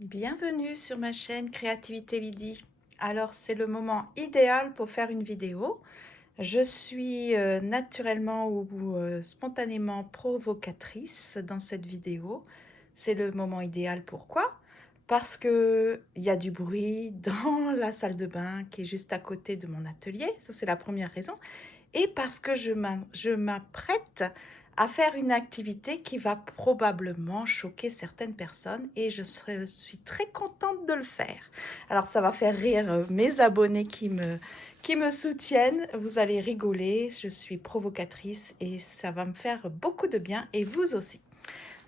Bienvenue sur ma chaîne Créativité Lydie. Alors c'est le moment idéal pour faire une vidéo. Je suis naturellement ou spontanément provocatrice dans cette vidéo. C'est le moment idéal, pourquoi? Parce que il y a du bruit dans la salle de bain qui est juste à côté de mon atelier, ça c'est la première raison. Et parce que je m'apprête à faire une activité qui va probablement choquer certaines personnes et je suis très contente de le faire. Alors ça va faire rire mes abonnés qui me soutiennent, vous allez rigoler, je suis provocatrice et ça va me faire beaucoup de bien et vous aussi.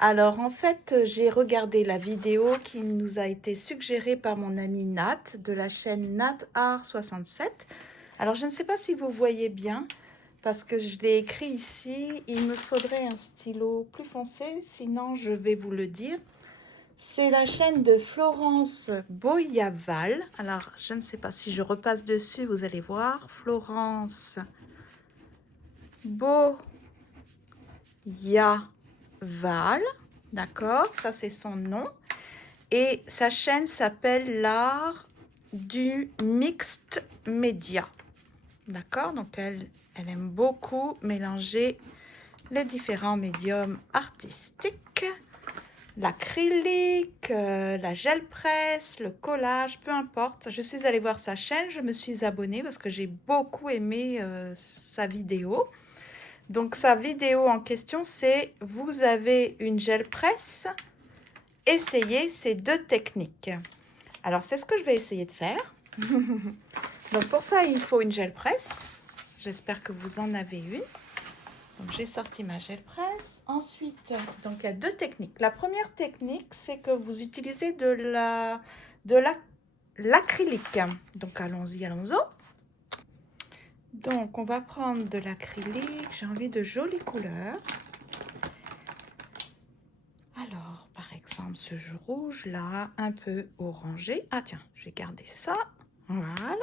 Alors en fait, j'ai regardé la vidéo qui nous a été suggérée par mon ami Nat de la chaîne Nat Art 67. Alors je ne sais pas si vous voyez bien, parce que je l'ai écrit ici, il me faudrait un stylo plus foncé, sinon je vais vous le dire. C'est la chaîne de Florence Boyaval. Alors, je ne sais pas si je repasse dessus, vous allez voir. Florence Boyaval. D'accord, ça c'est son nom. Et sa chaîne s'appelle l'art du mixed média. D'accord, donc elle aime beaucoup mélanger les différents médiums artistiques, l'acrylique, la gel presse, le collage, peu importe. Je suis allée voir sa chaîne, je me suis abonnée parce que j'ai beaucoup aimé sa vidéo. Donc sa vidéo en question, c'est « Vous avez une gel presse, essayez ces deux techniques ». Alors c'est ce que je vais essayer de faire. Donc pour ça, il faut une gel presse. J'espère que vous en avez une. Donc j'ai sorti ma gel presse. Ensuite, donc il y a deux techniques. La première technique, c'est que vous utilisez de l'acrylique. Donc allons-y. Donc on va prendre de l'acrylique. J'ai envie de jolies couleurs. Alors, par exemple, ce rouge là, un peu orangé. Ah tiens, je vais garder ça. Voilà.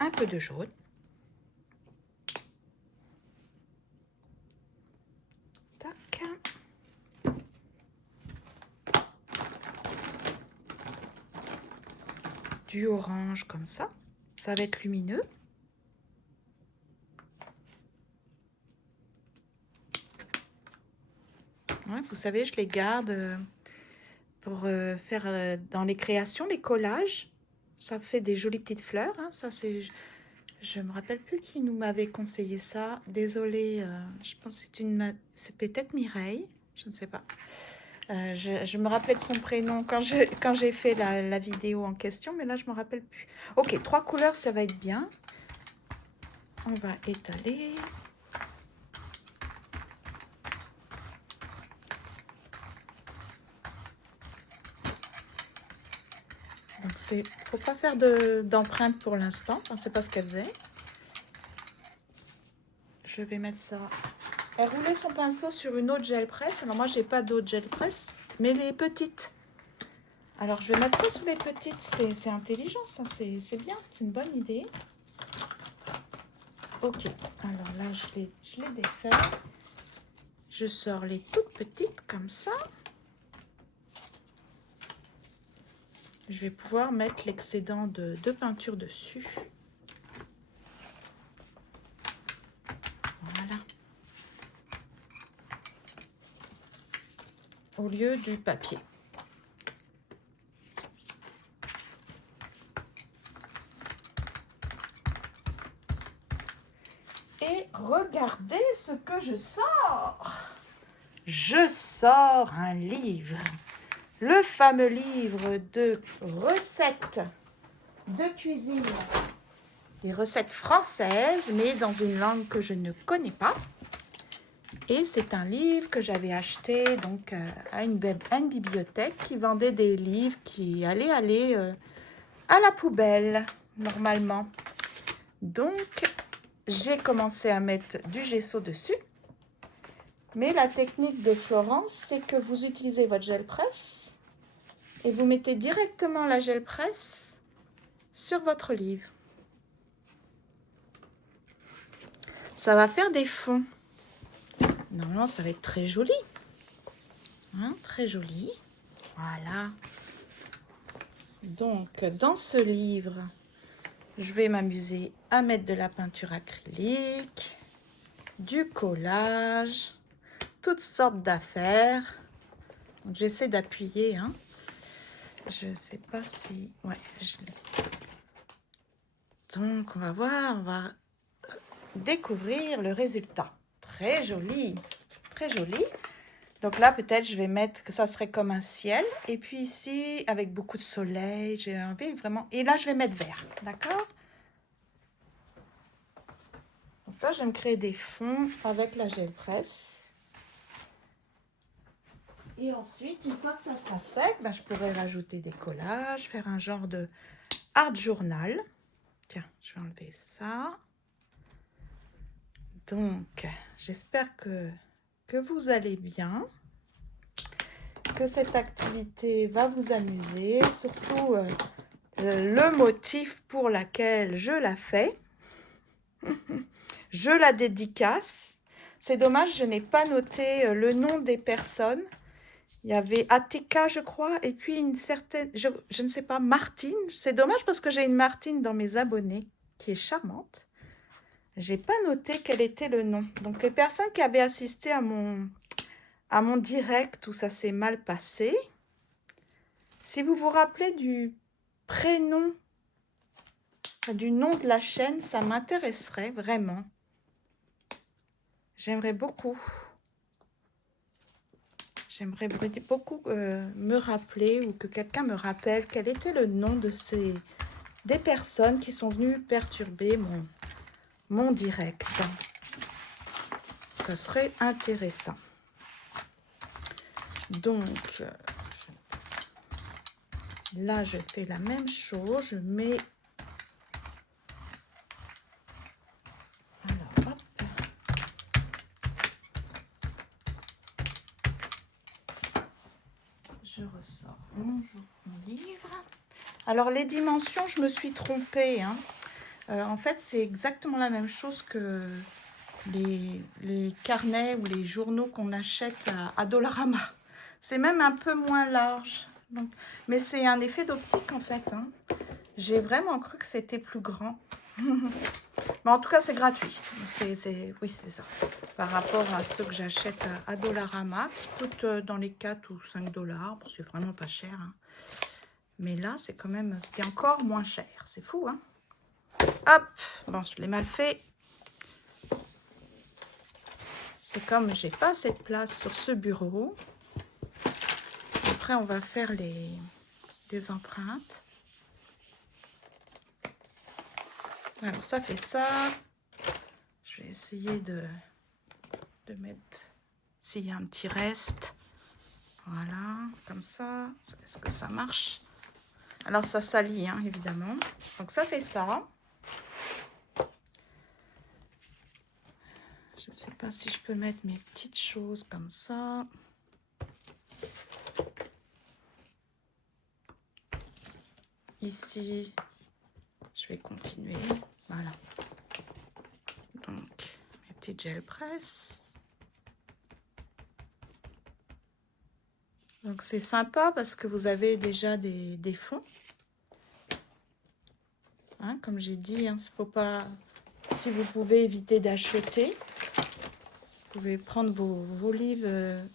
Un peu de jaune. Tac. Du orange comme ça. Ça va être lumineux. Ouais, vous savez, je les garde pour faire dans les créations, les collages. Ça fait des jolies petites fleurs. Hein. Ça, c'est, je me rappelle plus qui nous m'avait conseillé ça. Désolée, je pense que c'est peut-être Mireille. Je ne sais pas. Je me rappelais de son prénom quand j'ai fait la vidéo en question, mais là, je me rappelle plus. Ok, 3 couleurs, ça va être bien. On va étaler. Donc, faut pas faire d'empreinte pour l'instant. Enfin, c'est pas ce qu'elle faisait. Je vais mettre ça. Elle roulait son pinceau sur une autre gel presse. Alors moi, j'ai pas d'autre gel presse, mais les petites. Alors, je vais mettre ça sur les petites. C'est intelligent, ça. C'est bien. C'est une bonne idée. Ok. Alors là, je les défais. Je sors les toutes petites comme ça. Je vais pouvoir mettre l'excédent de peinture dessus. Voilà. Au lieu du papier. Et regardez ce que je sors. Je sors un livre. Le fameux livre de recettes de cuisine. Des recettes françaises, mais dans une langue que je ne connais pas. Et c'est un livre que j'avais acheté donc, à une bibliothèque qui vendait des livres qui allaient aller à la poubelle, normalement. Donc, j'ai commencé à mettre du gesso dessus. Mais la technique de Florence, c'est que vous utilisez votre gel presse et vous mettez directement la gel presse sur votre livre. Ça va faire des fonds. Normalement, ça va être très joli. Hein, très joli. Voilà. Donc, dans ce livre, je vais m'amuser à mettre de la peinture acrylique, du collage, toutes sortes d'affaires. J'essaie d'appuyer, hein. Je ne sais pas si... Ouais, je l'ai. Donc, on va voir, on va découvrir le résultat. Très joli, très joli. Donc là, peut-être, je vais mettre que ça serait comme un ciel. Et puis ici, avec beaucoup de soleil, j'ai envie vraiment... Et là, je vais mettre vert, d'accord? Donc là, je vais me créer des fonds avec la gel presse. Et ensuite, une fois que ça sera sec, ben, je pourrai rajouter des collages, faire un genre de art journal. Tiens, je vais enlever ça. Donc, j'espère que vous allez bien, que cette activité va vous amuser, surtout le motif pour lequel je la fais. Je la dédicace. C'est dommage, je n'ai pas noté le nom des personnes. Il y avait ATK, je crois, et puis une certaine, je ne sais pas, Martine. C'est dommage parce que j'ai une Martine dans mes abonnés qui est charmante. J'ai pas noté quel était le nom. Donc, les personnes qui avaient assisté à mon direct où ça s'est mal passé, si vous vous rappelez du prénom, du nom de la chaîne, ça m'intéresserait vraiment. J'aimerais beaucoup. J'aimerais beaucoup me rappeler ou que quelqu'un me rappelle quel était le nom de des personnes qui sont venues perturber mon direct. Ça serait intéressant. Donc, là, je fais la même chose. Je mets... Alors, hop. Je ressors mon livre. Alors, les dimensions, je me suis trompée, hein. En fait, c'est exactement la même chose que les carnets ou les journaux qu'on achète à Dollarama. C'est même un peu moins large. Donc, mais c'est un effet d'optique, en fait, hein. J'ai vraiment cru que c'était plus grand. Mais en tout cas, c'est gratuit. Oui, c'est ça. Par rapport à ceux que j'achète à Dollarama, qui coûtent dans les 4 ou 5 $. C'est vraiment pas cher, hein. Mais là, c'est quand même ce qui est encore moins cher. C'est fou, hein. Hop, bon, je l'ai mal fait. C'est comme j'ai pas assez de place sur ce bureau. Après, on va faire des empreintes. Alors, ça fait ça. Je vais essayer de mettre, s'il y a un petit reste. Voilà, comme ça. Est-ce que ça marche? Alors, ça salit, hein, évidemment. Donc, ça fait ça. Je ne sais pas si je peux mettre mes petites choses comme ça. Ici, je vais continuer. Voilà. Donc, mes petites gel presse. Donc, c'est sympa parce que vous avez déjà des fonds. Hein, comme j'ai dit, hein, faut pas... Si vous pouvez éviter d'acheter, vous pouvez prendre vos livres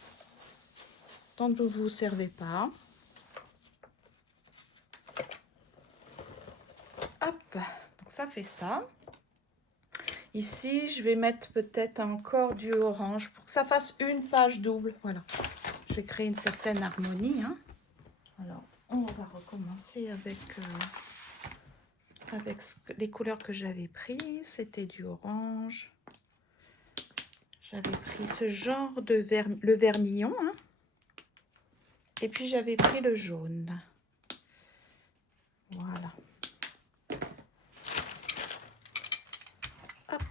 dont vous ne vous servez pas. Hop, donc ça fait ça. Ici, je vais mettre peut-être encore du orange pour que ça fasse une page double. Voilà, je vais créer une certaine harmonie, hein. Alors, on va recommencer avec les couleurs que j'avais prises. C'était du orange. J'avais pris ce genre de le vermillon, hein. Et puis, j'avais pris le jaune. Voilà. Hop.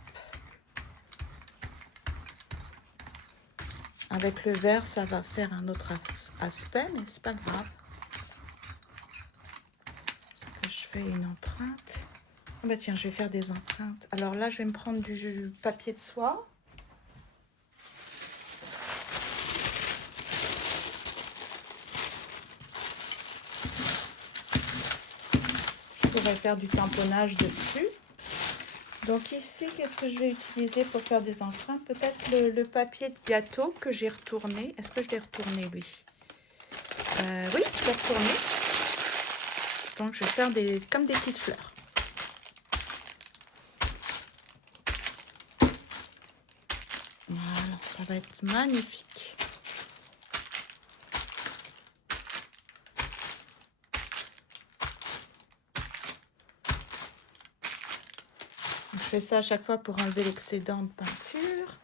Avec le vert, ça va faire un autre aspect, mais c'est pas grave. Est-ce que je fais une empreinte? Ah bah tiens, je vais faire des empreintes. Alors là, je vais me prendre du papier de soie. pourrais faire du tamponnage dessus. Donc ici, qu'est-ce que je vais utiliser pour faire des empreintes? Peut-être le papier de gâteau que j'ai retourné. Est-ce que je l'ai retourné, lui? Oui, je l'ai retourné. Donc je vais faire comme des petites fleurs. Voilà, ça va être magnifique. Je fais ça à chaque fois pour enlever l'excédent de peinture.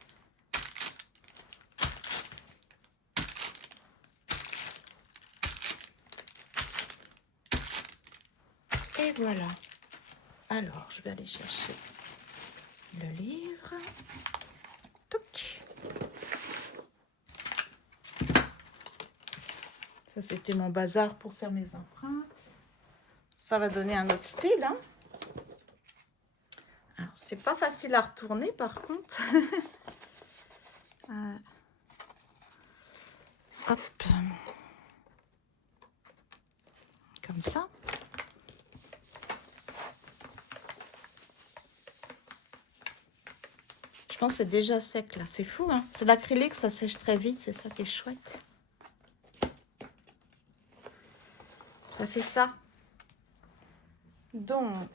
Et voilà. Alors, je vais aller chercher le livre. Touc. Ça, c'était mon bazar pour faire mes empreintes. Ça va donner un autre style, hein. Alors, c'est pas facile à retourner, par contre. Hop. Comme ça. Je pense que c'est déjà sec, là. C'est fou, hein. C'est l'acrylique, ça sèche très vite. C'est ça qui est chouette. Ça fait ça. Donc,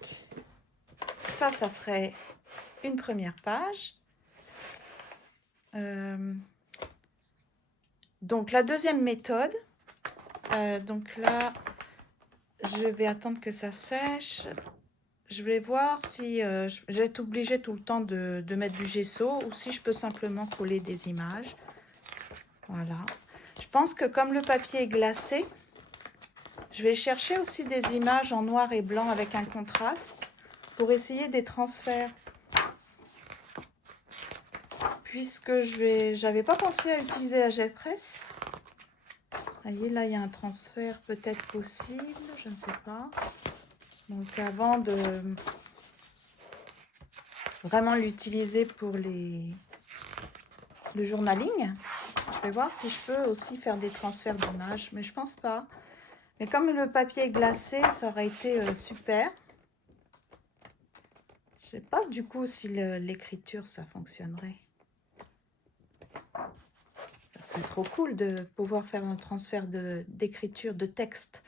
ça ferait une première page. Donc, la deuxième méthode. Donc là, je vais attendre que ça sèche. Je vais voir si je vais être obligée tout le temps de mettre du gesso ou si je peux simplement coller des images. Voilà. Je pense que comme le papier est glacé, je vais chercher aussi des images en noir et blanc avec un contraste pour essayer des transferts. Puisque j'avais pas pensé à utiliser la gel presse. Vous voyez, là, il y a un transfert peut-être possible, je ne sais pas. Donc, avant de vraiment l'utiliser pour le journaling, je vais voir si je peux aussi faire des transferts d'images, mais je pense pas. Mais comme le papier est glacé, ça aurait été super. Je sais pas du coup si l'écriture, ça fonctionnerait. Ça serait trop cool de pouvoir faire un transfert d'écriture, de texte.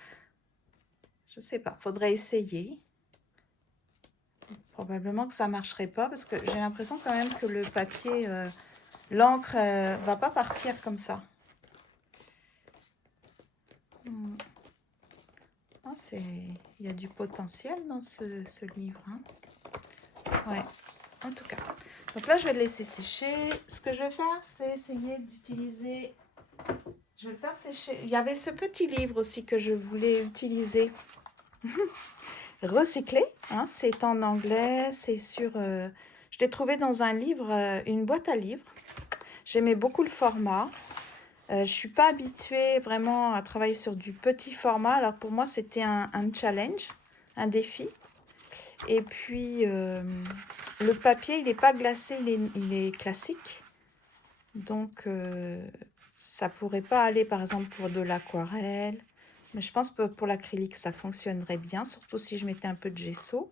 Je sais pas, faudrait essayer. Probablement que ça marcherait pas parce que j'ai l'impression quand même que le papier, l'encre, va pas partir comme ça. Ah, il y a du potentiel dans ce livre, hein. Ouais, en tout cas. Donc là, je vais le laisser sécher. Ce que je vais faire, c'est essayer d'utiliser... Je vais le faire sécher. Il y avait ce petit livre aussi que je voulais utiliser. Recyclé, hein, c'est en anglais, c'est sur... je l'ai trouvé dans un livre, une boîte à livres. J'aimais beaucoup le format. Je ne suis pas habituée vraiment à travailler sur du petit format. Alors pour moi, c'était un challenge, un défi. Et puis, le papier, il n'est pas glacé, il est classique. Donc, ça ne pourrait pas aller, par exemple, pour de l'aquarelle. Mais je pense que pour l'acrylique, ça fonctionnerait bien, surtout si je mettais un peu de gesso.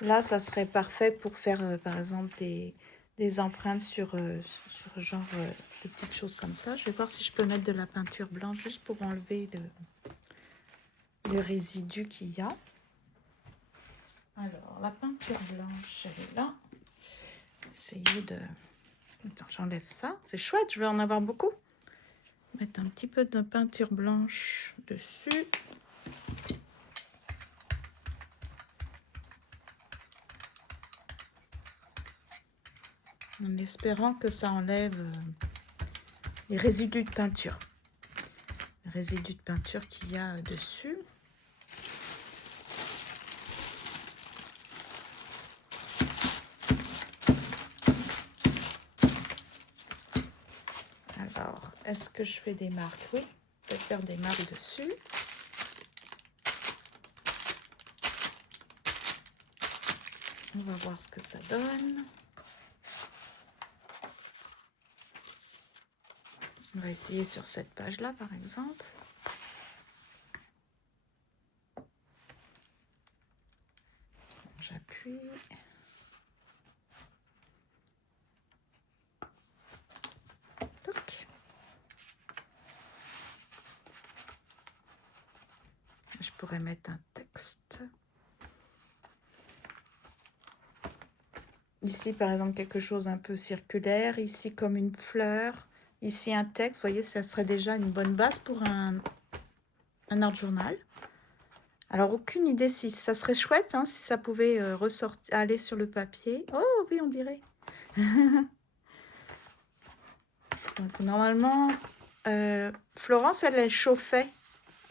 Là, ça serait parfait pour faire, par exemple, des empreintes sur genre de petites choses comme ça. Je vais voir si je peux mettre de la peinture blanche juste pour enlever le résidu qu'il y a. Alors, la peinture blanche, elle est là. Essayer de... Attends, j'enlève ça. C'est chouette, je vais en avoir beaucoup. Mettre un petit peu de peinture blanche dessus. En espérant que ça enlève les résidus de peinture. Les résidus de peinture qu'il y a dessus. Alors, est-ce que je fais des marques? Oui, je vais faire des marques dessus. On va voir ce que ça donne. On va essayer sur cette page-là, par exemple. j'appuie. Toc. Je pourrais mettre un texte. Ici, par exemple, quelque chose un peu circulaire. Ici, comme une fleur. Ici, un texte. Vous voyez, ça serait déjà une bonne base pour un art journal. Alors, aucune idée si ça serait chouette, hein, si ça pouvait ressortir, aller sur le papier. Oh, oui, on dirait. Donc, normalement, Florence, elle chauffait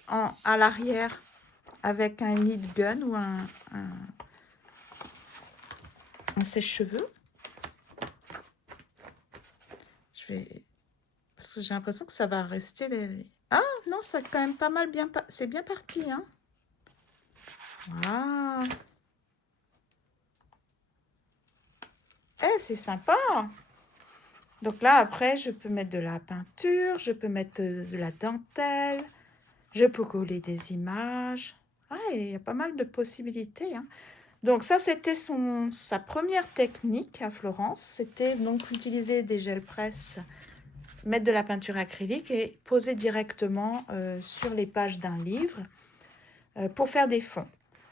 à l'arrière avec un heat gun ou un sèche-cheveux. Parce que j'ai l'impression que ça va rester Ah non, ça a quand même pas mal bien... C'est bien parti, hein. Voilà. Eh, c'est sympa. Donc là, après, je peux mettre de la peinture, je peux mettre de la dentelle, je peux coller des images. Ah, il y a pas mal de possibilités, hein. Donc ça, c'était sa première technique à Florence. C'était donc utiliser des gels presse, mettre de la peinture acrylique et poser directement sur les pages d'un livre pour faire des fonds.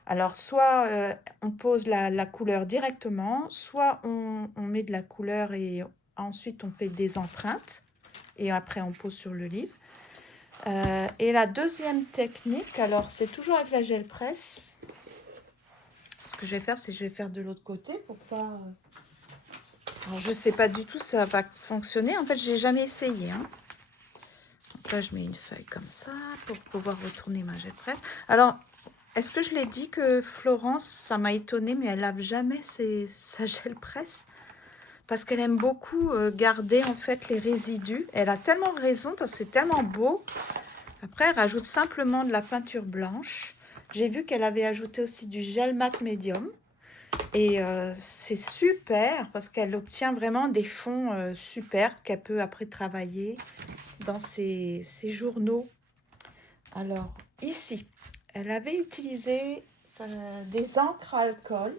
Alors, soit on pose la couleur directement, soit on met de la couleur et ensuite on fait des empreintes et après on pose sur le livre. Et la deuxième technique, alors c'est toujours avec la gel presse. Ce que je vais faire, c'est que je vais faire de l'autre côté pour pas... Alors, je ne sais pas du tout si ça va fonctionner. En fait, je n'ai jamais essayé, hein. Donc là, je mets une feuille comme ça pour pouvoir retourner ma gel presse. Alors, est-ce que je l'ai dit que Florence, ça m'a étonnée, mais elle lave jamais sa gel presse parce qu'elle aime beaucoup garder en fait les résidus. Elle a tellement raison parce que c'est tellement beau. Après, elle rajoute simplement de la peinture blanche. J'ai vu qu'elle avait ajouté aussi du gel mat médium. Et c'est super parce qu'elle obtient vraiment des fonds super qu'elle peut après travailler dans ses journaux. Alors, ici, elle avait utilisé des encres à alcool.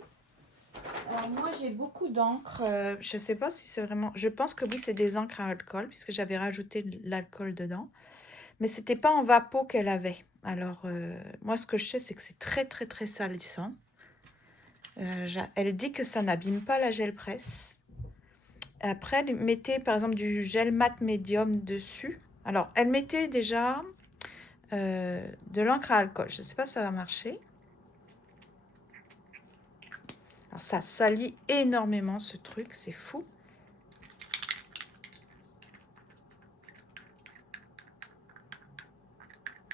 Alors, moi, j'ai beaucoup d'encre. Je ne sais pas si c'est vraiment... Je pense que oui, c'est des encres à alcool puisque j'avais rajouté de l'alcool dedans. Mais ce n'était pas en vapeau qu'elle avait. Alors, moi, ce que je sais, c'est que c'est très, très, très salissant. Elle dit que ça n'abîme pas la gel presse. Après, elle mettait par exemple du gel mat médium dessus. Alors, elle mettait déjà de l'encre à alcool. Je ne sais pas si ça va marcher. Alors, ça salit énormément ce truc, c'est fou.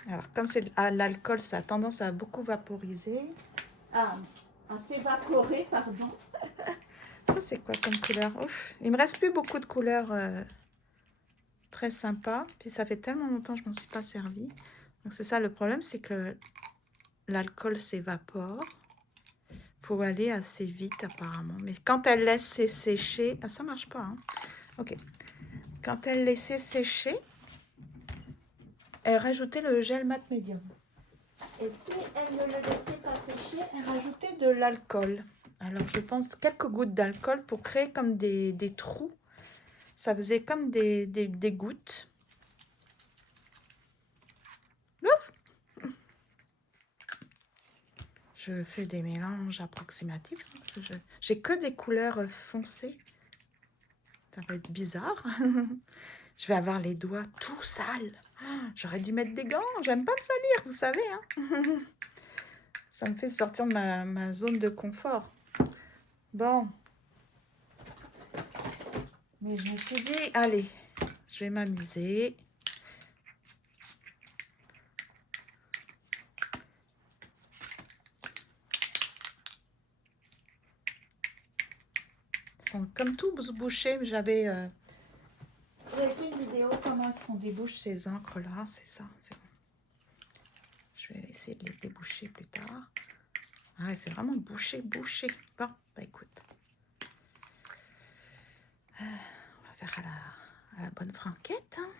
Alors, comme c'est à l'alcool, ça a tendance à beaucoup vaporiser. À s'évaporer, pardon. Ça, c'est quoi comme couleur? Ouf, il me reste plus beaucoup de couleurs très sympas. Puis ça fait tellement longtemps que je m'en suis pas servi. Donc c'est ça le problème, c'est que l'alcool s'évapore. Faut aller assez vite apparemment. Mais quand elle laisse sécher... Ah, ça marche pas, hein. Ok. Quand elle laissait sécher, elle rajoutait le gel mat médium. Et si elle ne le laissait pas sécher, elle rajoutait de l'alcool. Alors, je pense quelques gouttes d'alcool pour créer comme des trous. Ça faisait comme des gouttes. Ouf! Je fais des mélanges approximatifs. J'ai que des couleurs foncées. Ça va être bizarre. Je vais avoir les doigts tout sales. J'aurais dû mettre des gants. J'aime pas me salir, vous savez, hein. Ça me fait sortir de ma zone de confort. Bon. Mais je me suis dit, allez, je vais m'amuser. Ils sont comme tous bouchés. J'avais fait une vidéo comment est-ce qu'on débouche ces encres-là. C'est ça, c'est bon. Je vais essayer de les déboucher plus tard. Ah ouais, c'est vraiment bouché. Bon, bah écoute. On va faire à la bonne franquette, hein.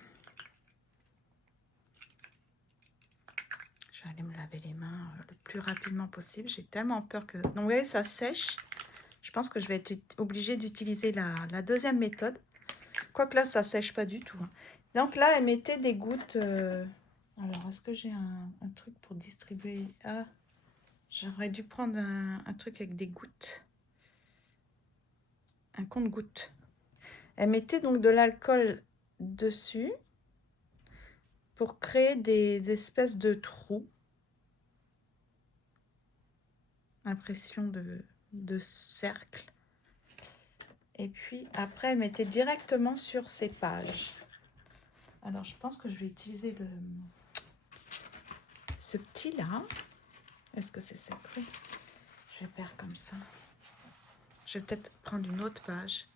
Je vais aller me laver les mains le plus rapidement possible. J'ai tellement peur que... Donc, vous voyez, ça sèche. Je pense que je vais être obligée d'utiliser la deuxième méthode. Quoique là, ça sèche pas du tout. Hein. Donc là, elle mettait des gouttes... Alors, est-ce que j'ai un truc pour distribuer? Ah, j'aurais dû prendre un truc avec des gouttes. Un compte-gouttes. Elle mettait donc de l'alcool dessus pour créer des espèces de trous. Impression de cercle. Et puis après, elle mettait directement sur ses pages. Alors, je pense que je vais utiliser ce petit-là. Est-ce que c'est ça? Oui. Je vais faire comme ça. Je vais peut-être prendre une autre page.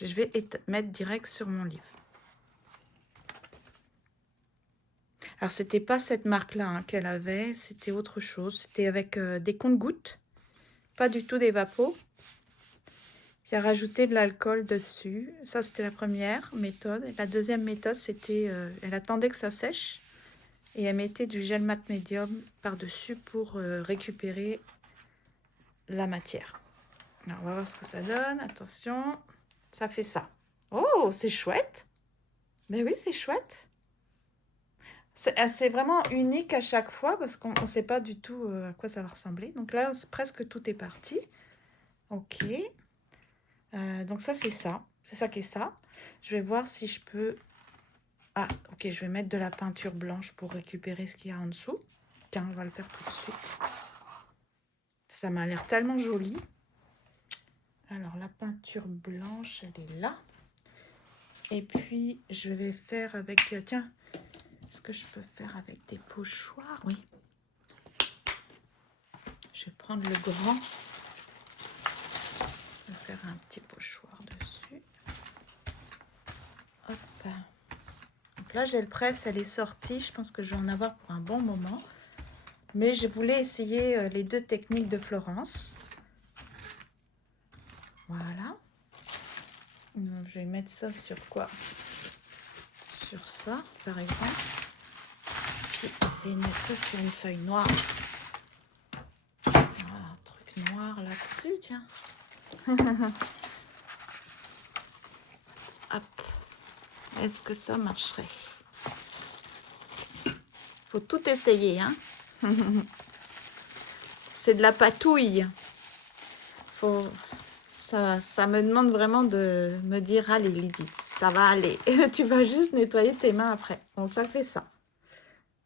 Je vais mettre direct sur mon livre. Alors, c'était pas cette marque-là hein, qu'elle avait, c'était autre chose. C'était avec des compte-gouttes, pas du tout des vapos. Puis, elle rajoutait de l'alcool dessus. Ça, c'était la première méthode. Et la deuxième méthode, c'était, elle attendait que ça sèche et elle mettait du gel mat médium par-dessus pour récupérer la matière. Alors, on va voir ce que ça donne. Attention, ça fait ça. Oh, c'est chouette. Mais oui, c'est chouette. C'est vraiment unique à chaque fois parce qu'on ne sait pas du tout à quoi ça va ressembler. Donc là, presque tout est parti. Ok. Donc ça, c'est ça. C'est ça qui est ça. Je vais voir si je peux... Ah, ok, je vais mettre de la peinture blanche pour récupérer ce qu'il y a en dessous. Tiens, on va le faire tout de suite. Ça m'a l'air tellement joli. Alors, la peinture blanche, elle est là. Et puis, je vais faire avec... Tiens, est-ce que je peux faire avec des pochoirs? Oui. Je vais prendre le grand. Je vais faire un petit pochoir dessus. Hop. Donc là, j'ai le presse, elle est sortie. Je pense que je vais en avoir pour un bon moment. Mais je voulais essayer les deux techniques de Florence. Voilà. Donc, je vais mettre ça sur quoi? Sur ça, par exemple. Je vais essayer de mettre ça sur une feuille noire. Voilà, un truc noir là-dessus, tiens. Hop. Est-ce que ça marcherait? Faut tout essayer, hein. C'est de la patouille. Ça me demande vraiment de me dire, allez Lydie, ça va aller. Tu vas juste nettoyer tes mains après. Bon, ça fait ça.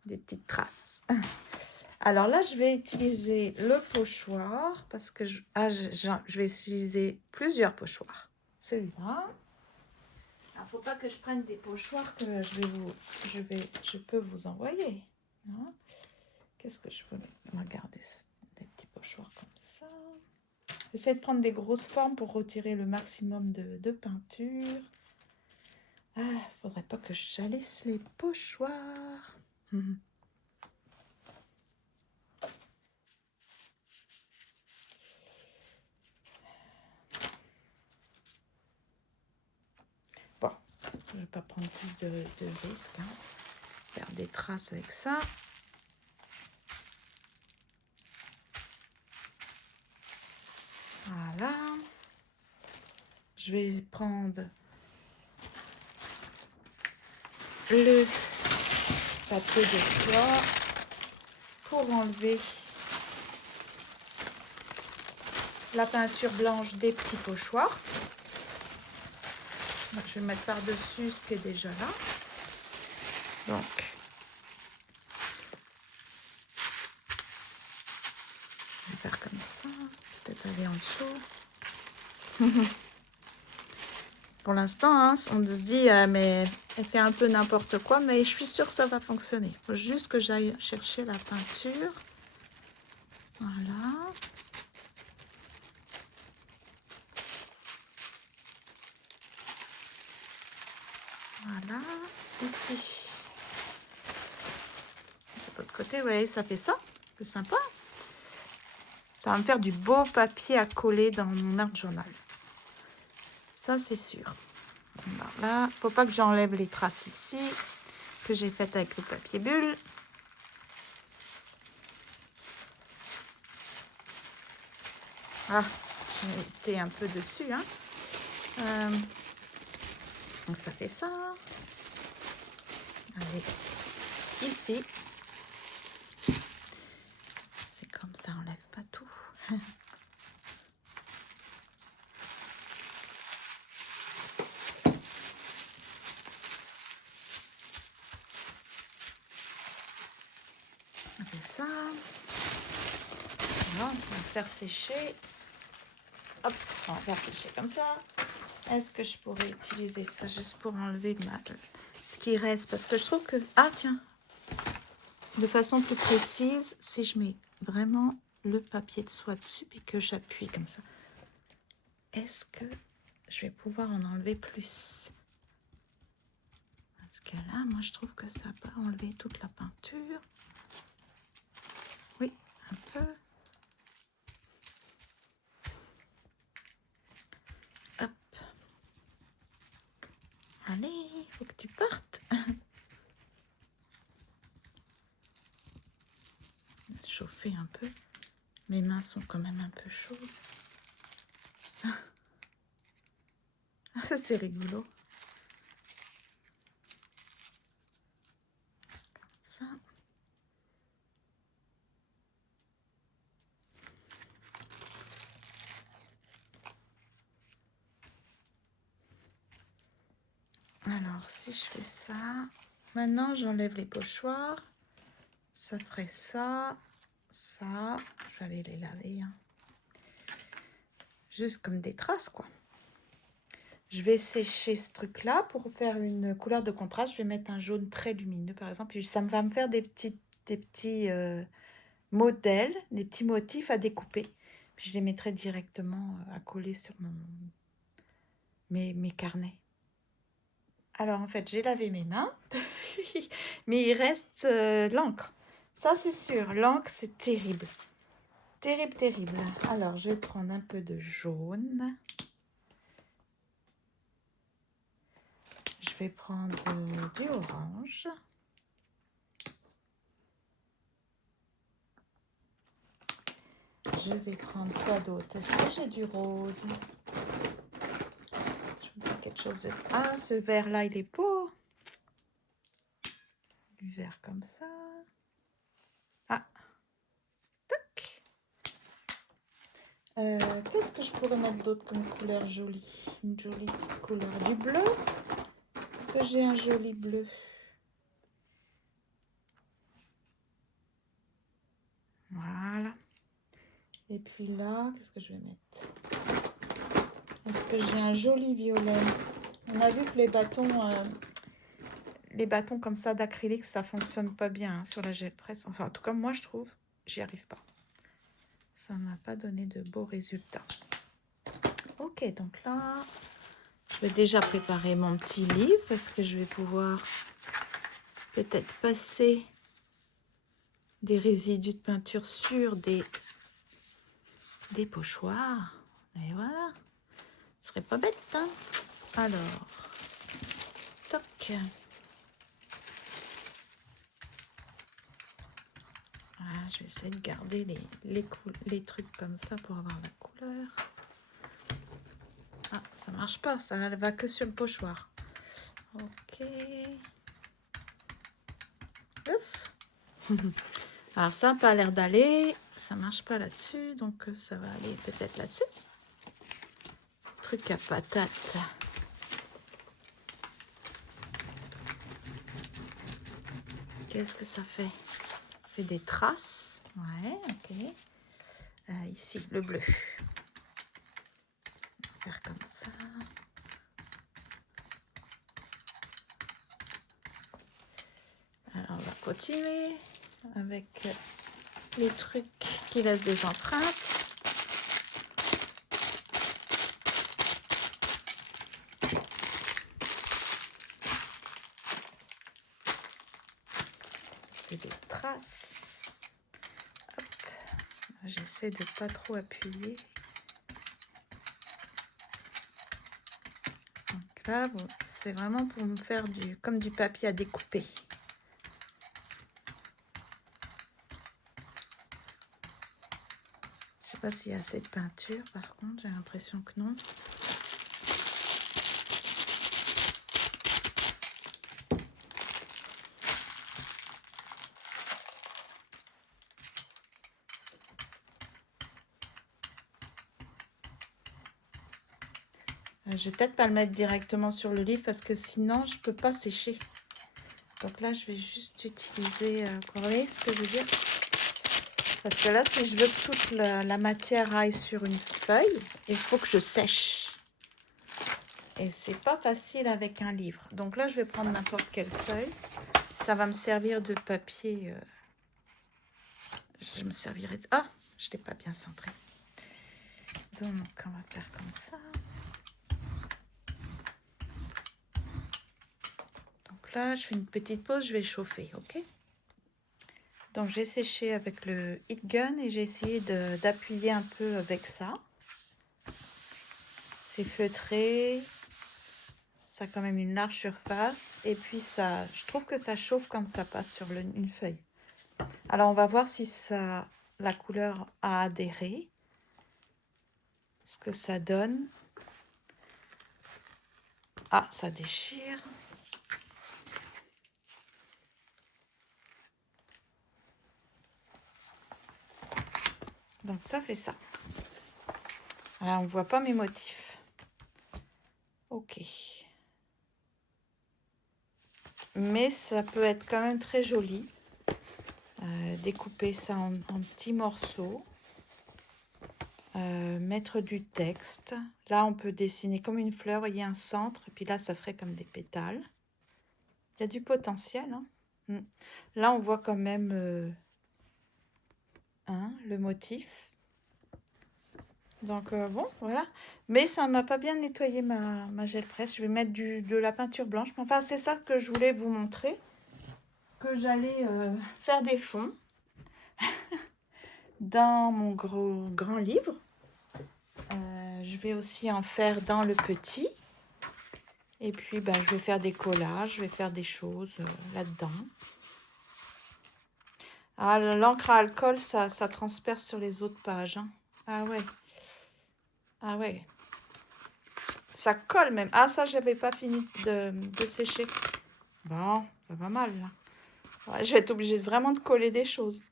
Des petites traces. Alors là, je vais utiliser le pochoir parce que je vais utiliser plusieurs pochoirs. Celui-là. Alors, faut pas que je prenne des pochoirs que je peux vous envoyer. Hein. Qu'est-ce que je peux mettre? Regardez, des petits pochoirs comme ça. J'essaie de prendre des grosses formes pour retirer le maximum de peinture. Ah, faudrait pas que je salisse les pochoirs. Bon, je vais pas prendre plus de risques. Hein. Faire des traces avec ça. Voilà. Je vais prendre le papier de soie pour enlever la peinture blanche des petits pochoirs. Donc, je vais mettre par-dessus ce qui est déjà là. Donc, je vais faire comme ça. Peut-être aller en dessous. Pour l'instant, hein, on se dit, mais elle fait un peu n'importe quoi, mais je suis sûre que ça va fonctionner. Il faut juste que j'aille chercher la peinture. Voilà. Voilà, ici. De l'autre côté, vous voyez, ça fait ça. C'est sympa. Ça va me faire du beau papier à coller dans mon art journal. Ça, c'est sûr. Alors là, faut pas que j'enlève les traces ici. que j'ai faite avec le papier bulle. Ah, j'ai été un peu dessus, hein. Donc ça fait ça. Allez, ici. C'est comme ça, on lève pas tout. On fait ça. Voilà, on va faire sécher. Hop, on va faire sécher comme ça. Est-ce que je pourrais utiliser ça juste pour enlever ce qui reste? Parce que je trouve que... Ah, tiens. De façon plus précise, si je mets vraiment le papier de soie dessus et que j'appuie comme ça, est-ce que je vais pouvoir en enlever plus? Parce que là, moi, je trouve que ça n'a pas enlevé toute la peinture. Oui, un peu. Hop. Allez, il faut que tu partes. Chauffer un peu. Mes mains sont quand même un peu chaudes. Ah, ça, c'est rigolo. Comme ça. Alors, si je fais ça, maintenant j'enlève les pochoirs. Ça ferait ça, ça. Je vais aller les laver. Hein. Juste comme des traces, quoi. Je vais sécher ce truc-là pour faire une couleur de contraste. Je vais mettre un jaune très lumineux, par exemple. Puis ça va me faire des petits modèles, des petits motifs à découper. Puis je les mettrai directement à coller sur mes carnets. Alors, en fait, j'ai lavé mes mains, mais il reste l'encre. Ça, c'est sûr. L'encre, c'est terrible. Terrible, terrible. Alors, je vais prendre un peu de jaune. Je vais prendre du orange. Je vais prendre quoi d'autre? Est-ce que j'ai du rose? Je voudrais quelque chose de... Ah, ce vert-là, il est beau. Du vert comme ça. Ah. Tac. Qu'est-ce que je pourrais mettre d'autre comme couleur jolie? Une jolie couleur. Du bleu? Est-ce que j'ai un joli bleu? Voilà. Et puis là, qu'est-ce que je vais mettre? Est-ce que j'ai un joli violet? On a vu que les bâtons comme ça d'acrylique, ça fonctionne pas bien hein, sur la gel presse. Enfin, en tout cas, moi, je trouve, j'y arrive pas. Ça m'a pas donné de beaux résultats. Ok, donc là, je vais déjà préparer mon petit livre parce que je vais pouvoir peut-être passer des résidus de peinture sur des pochoirs. Et voilà, ce serait pas bête, hein? Alors, toc. Voilà, je vais essayer de garder les trucs comme ça pour avoir la couleur. Ah, ça marche pas, ça va que sur le pochoir. Ok. Ouf. Alors ça n'a pas l'air d'aller, ça marche pas là-dessus, donc ça va aller peut-être là-dessus. Truc à patate. Qu'est-ce que ça fait? Ça fait des traces. Ouais, ok. Ici, le bleu. On va faire comme ça. Alors, on va continuer avec les trucs qui laissent des empreintes. Des traces. J'essaie de pas trop appuyer. Donc là, bon, C'est vraiment pour me faire comme du papier à découper. Je sais pas s'il y a assez de peinture, par contre, j'ai l'impression que non. Je vais peut-être pas le mettre directement sur le livre parce que sinon je peux pas sécher. Donc là je vais juste utiliser, vous voyez ce que je veux dire? Parce que là si je veux que toute la matière aille sur une feuille, il faut que je sèche. Et c'est pas facile avec un livre. Donc là je vais prendre n'importe quelle feuille. Ça va me servir de papier. Je me servirai de... Ah, je l'ai pas bien centré. Donc on va faire comme ça. Donc là, je fais une petite pause, je vais chauffer, ok? Donc j'ai séché avec le heat gun et j'ai essayé d'appuyer un peu avec ça. C'est feutré, ça a quand même une large surface et puis ça, je trouve que ça chauffe quand ça passe sur une feuille. Alors on va voir si la couleur a adhéré, ce que ça donne. Ah, ça déchire. Donc ça fait ça. Alors on ne voit pas mes motifs. Ok. Mais ça peut être quand même très joli. Découper ça en petits morceaux. Mettre du texte. Là, on peut dessiner comme une fleur. Il y a un centre. Et puis là, ça ferait comme des pétales. Il y a du potentiel. Hein. Là, on voit quand même le motif. Donc, bon, voilà. Mais ça ne m'a pas bien nettoyé ma gel presse. Je vais mettre de la peinture blanche. Enfin, c'est ça que je voulais vous montrer. Que j'allais faire des fonds dans mon grand livre. Je vais aussi en faire dans le petit. Et puis, je vais faire des collages, je vais faire des choses là-dedans. Ah, l'encre à alcool, ça transperce sur les autres pages. Hein. Ah ouais. Ah ouais. Ça colle même. Ah, ça, j'avais pas fini de sécher. Bon, ça va mal, là. Ouais, je vais être obligée vraiment de coller des choses.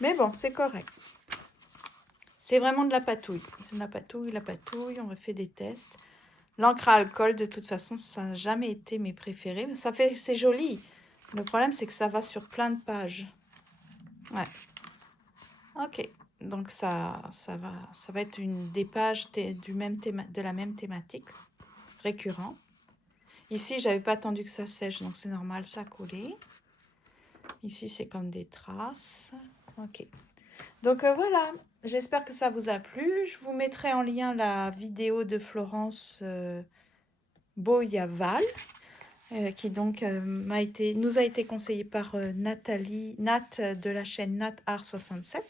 Mais bon, c'est correct. C'est vraiment de la patouille. C'est de la patouille. On refait des tests. L'encre à alcool, de toute façon, ça n'a jamais été mes préférés. C'est joli. Le problème, c'est que ça va sur plein de pages. Ouais. Ok. Donc, ça va être des pages de la même thématique, récurrent. Ici, j'avais pas attendu que ça sèche, donc c'est normal, ça a collé. Ici, c'est comme des traces. Ok. Donc, voilà. J'espère que ça vous a plu. Je vous mettrai en lien la vidéo de Florence Boyaval. Qui donc nous a été conseillée par Nat de la chaîne Nat Art 67.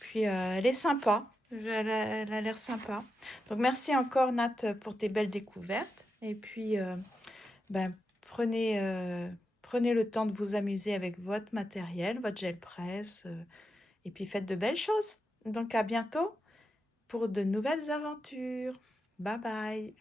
Puis elle est sympa, elle a l'air sympa. Donc merci encore Nat pour tes belles découvertes. Et puis prenez le temps de vous amuser avec votre matériel, votre gel presse, et puis faites de belles choses. Donc à bientôt pour de nouvelles aventures. Bye bye.